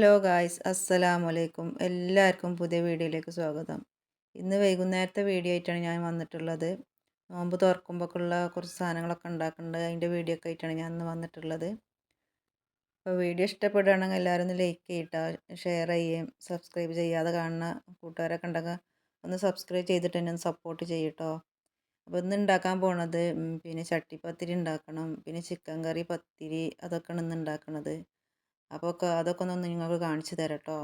Hello guys, അസ്സലാമു അലൈക്കും. എല്ലാവർക്കും പുതിയ വീഡിയോയിലേക്ക് സ്വാഗതം. ഇന്ന് വൈകുന്നേരത്തെ വീഡിയോ ആയിട്ടാണ് ഞാൻ വന്നിട്ടുള്ളത്. നോമ്പ് തുറക്കുമ്പോഴേക്കുള്ള കുറച്ച് സാധനങ്ങളൊക്കെ ഉണ്ടാക്കുന്നുണ്ട്. അതിൻ്റെ വീഡിയോ ഒക്കെ ആയിട്ടാണ് ഞാൻ ഇന്ന് വന്നിട്ടുള്ളത്. അപ്പോൾ വീഡിയോ ഇഷ്ടപ്പെടുകയാണെങ്കിൽ എല്ലാവരും ഒന്ന് ലൈക്ക് ചെയ്യട്ടോ, ഷെയർ ചെയ്യുകയും സബ്സ്ക്രൈബ് ചെയ്യാതെ കാണുന്ന കൂട്ടുകാരൊക്കെ ഉണ്ടെങ്കിൽ ഒന്ന് സബ്സ്ക്രൈബ് ചെയ്തിട്ട് തന്നെ ഒന്ന് സപ്പോർട്ട് ചെയ്യട്ടോ. അപ്പോൾ ഇന്ന് ഉണ്ടാക്കാൻ പോണത് പിന്നെ ചട്ടിപ്പത്തിരി ഉണ്ടാക്കണം, പിന്നെ ചിക്കൻ കറി, പത്തിരി, അതൊക്കെയാണ് ഇന്ന് ഉണ്ടാക്കണത്. അപ്പോൾ അതൊക്കെ ഒന്ന് നിങ്ങൾക്ക് കാണിച്ചു തരാം കേട്ടോ.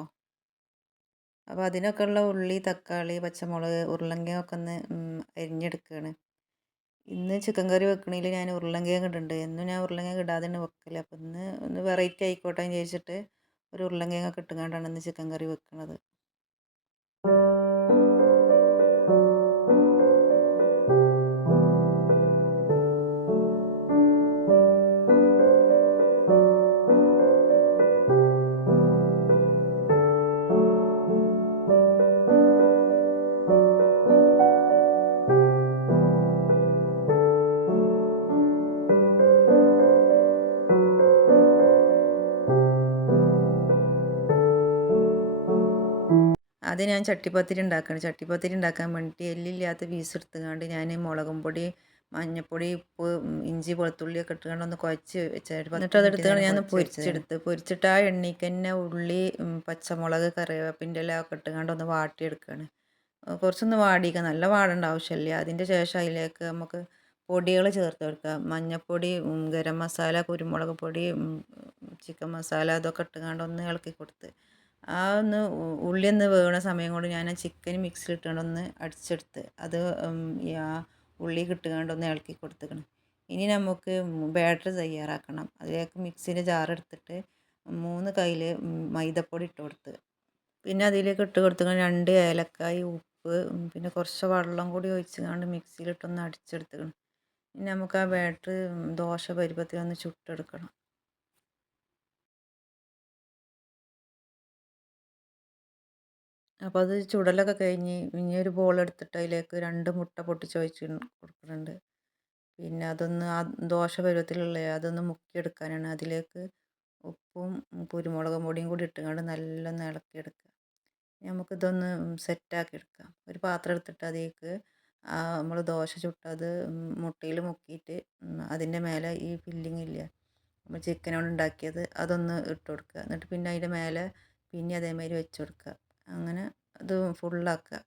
അപ്പോൾ അതിനൊക്കെ ഉള്ള ഉള്ളി, തക്കാളി, പച്ചമുളക്, ഉരുളങ്കിഴങ്ങ് ഒക്കെ ഒന്ന് അരിഞ്ഞെടുക്കുകയാണ്. ഇന്ന് ചിക്കൻ കറി വെക്കണതിൽ ഞാൻ ഉരുളങ്കിഴങ്ങ് ഇടുന്നുണ്ട്. എന്നും ഞാൻ ഉരുളങ്കിഴങ്ങ് ഇടാതെ തന്നെ വെക്കില്ല. അപ്പോൾ ഇന്ന് ഒന്ന് വെറൈറ്റി ആയിക്കോട്ടെ എന്ന് വിചാരിച്ചിട്ട് ഒരു ഉരുളങ്കിഴങ്ങൊക്കെ ഇട്ടുകൊണ്ടാണ് ഇന്ന് ചിക്കൻ കറി വെക്കുന്നത്. അത് ഞാൻ ചട്ടിപ്പത്തിരി ഉണ്ടാക്കുകയാണ്. ചട്ടിപ്പത്തിരി ഉണ്ടാക്കാൻ വേണ്ടിയിട്ട് എല്ലില്ലാത്ത പീസ് എടുത്തുകൊണ്ട് ഞാൻ മുളകും പൊടി, മഞ്ഞൾപ്പൊടി, ഉപ്പ്, ഇഞ്ചി, വെളുത്തുള്ളിയൊക്കെ ഇട്ടുകൊണ്ട് ഒന്ന് കുഴച്ച് വെച്ചായിട്ട് എന്നിട്ട് അതെടുത്തുകൊണ്ട് ഞാൻ പൊരിച്ചിട്ട് ആ എണ്ണയ്ക്ക് തന്നെ ഉള്ളി, പച്ചമുളക്, കറിവേപ്പിൻ്റെ എല്ലാം ഒക്കെ ഇട്ടുകൊണ്ട് ഒന്ന് വാട്ടിയെടുക്കുകയാണ്. കുറച്ചൊന്ന് വാടിക്കുക, നല്ല വാടേണ്ട ആവശ്യമില്ല. അതിൻ്റെ ശേഷം അതിലേക്ക് നമുക്ക് പൊടികൾ ചേർത്ത് കൊടുക്കുക. മഞ്ഞൾപ്പൊടി, ഗരം മസാല, കുരുമുളക് പൊടി, ചിക്കൻ മസാല, അതൊക്കെ ഇട്ടുകൊണ്ട് ഒന്ന് ഇളക്കി കൊടുത്ത് ആ ഒന്ന് ഉള്ളി ഒന്ന് വേവണ സമയം കൊണ്ട് ഞാൻ ചിക്കൻ മിക്സിയിൽ ഇട്ടുകൊണ്ട് ഒന്ന് അടിച്ചെടുത്ത് അത് ആ ഉള്ളി കിട്ടുകൊണ്ട് ഒന്ന് ഇളക്കി കൊടുത്തേക്കണം. ഇനി നമുക്ക് ബാറ്റർ തയ്യാറാക്കണം. അതിലേക്ക് മിക്സിൻ്റെ ജാറെടുത്തിട്ട് 3 കയ്യിൽ മൈദപ്പൊടി ഇട്ട് കൊടുത്ത് പിന്നെ അതിലേക്ക് ഇട്ട് കൊടുത്തുകൊണ്ട് 2 ഏലക്കായ്, ഉപ്പ്, പിന്നെ കുറച്ച് വെള്ളം കൂടി ഒഴിച്ചുകൊണ്ട് മിക്സിയിലിട്ടൊന്ന് അടിച്ചെടുത്തേക്കണം. ഇനി നമുക്ക് ആ ബാറ്റർ ദോശ പരുവത്തിൽ ഒന്ന് ചുട്ടെടുക്കണം. അപ്പോൾ അത് ചുടലൊക്കെ കഴിഞ്ഞ് ഇനി ഒരു ബോൾ എടുത്തിട്ട് അതിലേക്ക് 2 മുട്ട പൊട്ടിച്ച് ഒഴിച്ച് കൊടുക്കുന്നുണ്ട്. പിന്നെ അതൊന്ന് ആ ദോശ പരുവത്തിലുള്ള അതൊന്ന് മുക്കിയെടുക്കാനാണ്. അതിലേക്ക് ഉപ്പും കുരുമുളക് പൊടിയും കൂടി ഇട്ടുകൊണ്ട് നല്ലോണം ഇളക്കിയെടുക്കുക. നമുക്കിതൊന്ന് സെറ്റാക്കി എടുക്കാം. ഒരു പാത്രം എടുത്തിട്ട് അതിലേക്ക് നമ്മൾ ദോശ ചുട്ടത് മുട്ടയിൽ മുക്കിയിട്ട് അതിൻ്റെ മേലെ ഈ ഫില്ലിങ് ഇല്ല നമ്മൾ ചിക്കനോട് ഉണ്ടാക്കിയത് അതൊന്ന് ഇട്ട് കൊടുക്കുക. എന്നിട്ട് പിന്നെ അതിൻ്റെ മേലെ പിന്നെ അതേമാതിരി വെച്ച് കൊടുക്കുക. അങ്ങനെ അത് ഫുള്ളാക്കുക.